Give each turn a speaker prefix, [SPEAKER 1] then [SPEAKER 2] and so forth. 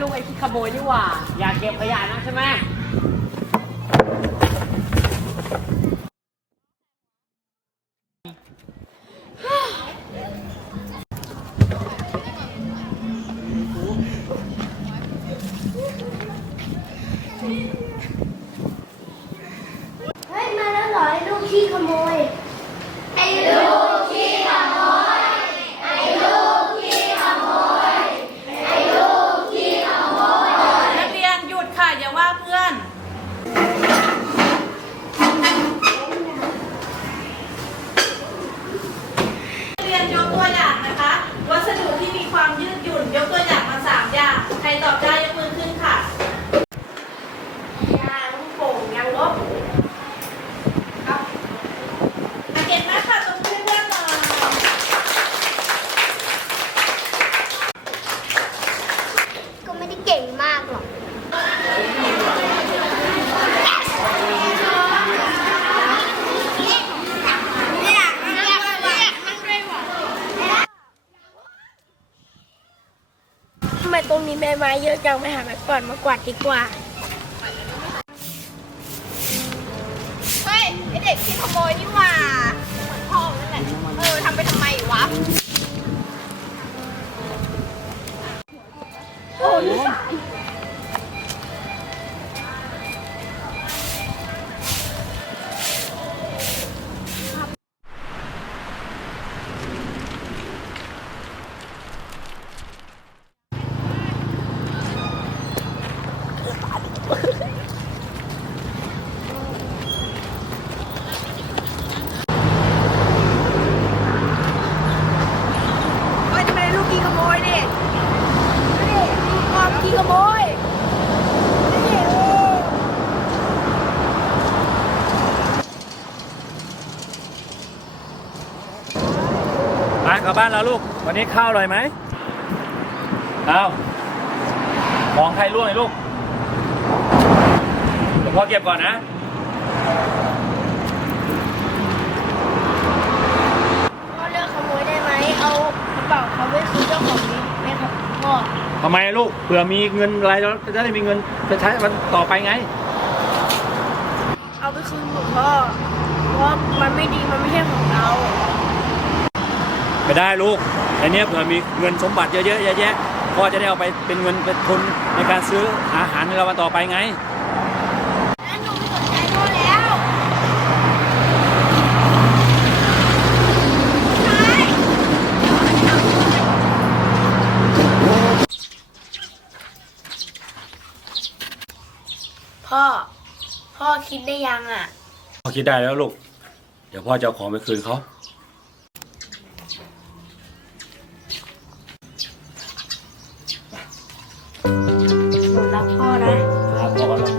[SPEAKER 1] ลูก
[SPEAKER 2] ไอ้ที่ขโมยนี่หว่า อยากเก็บขยะนะใช่ไหม
[SPEAKER 3] เฮ้ย มาแล้วเหรอไอ้ลูกขี้ขโมย ไอ้ลูกขี้ขโมย ไอ้ลูกขี้ขโมย ไอ้ลูกขี้ขโมย
[SPEAKER 1] นักเรียนหยุดค่ะ อย่าว่าเพื่อน เรียนยกตัวอย่างนะคะ วัสดุที่มีความยืดหยุ่น ยกตัวอย่างมาสามอย่าง ใครตอบได้ยกมือขึ้นค่ะ
[SPEAKER 3] ยางลูกโป่งยางลบ
[SPEAKER 1] เก่งมากค่ะตรงนี้เพื่อนๆหน่อย
[SPEAKER 3] ก็ไม่ได้เก่งมากหรอก ทำไมตรงนี้ใบไม้เยอะจังไปหาไม้กวาดมากวาดดีกว่า
[SPEAKER 4] เฮ้ยไอเด็กที่ขโมยนี่หว่าเหมือนพ่อนั่นแหละเออทำไปทำไมวะเยดินี่พ่อกี้ขโมยนี่โอ้
[SPEAKER 5] ไปกลับบ้านแล้วลูก วันนี้ข้าวอร่อยไหมเอาของใครร่วงไอ้ลูกเดี๋ยวพ่อเก็บก่อนนะ
[SPEAKER 3] พ่อเลิกขโมยได้ไหม เอากระเป๋าเขาไปคืนเจ้าของนี้ไหมครับพ่อ
[SPEAKER 5] ทำไมลูกเผื่อมีเงินอะไรแล้วจะได้มีเงินจะใช้วันต่อไปไง
[SPEAKER 3] เอาไปคืนผมพ่อเพราะมันไม่ดีมันไม่ใช่ของเรา
[SPEAKER 5] ไม่ได้ลูกอันนี้ยเผื่อมีเงินสมบัติเยอะๆแยะๆพ่อจะได้เอาไปเป็นเงินเป็นทุนในการซื้ออาหารในเราวันต่อไปไง
[SPEAKER 3] คิดได้ยังอะ
[SPEAKER 5] พ่อคิดได้แล้วลูก เดี๋ยวพ่อจะขอไปคืนเขา
[SPEAKER 3] หนูรักพ่อนะ
[SPEAKER 5] ครับพ่อรัก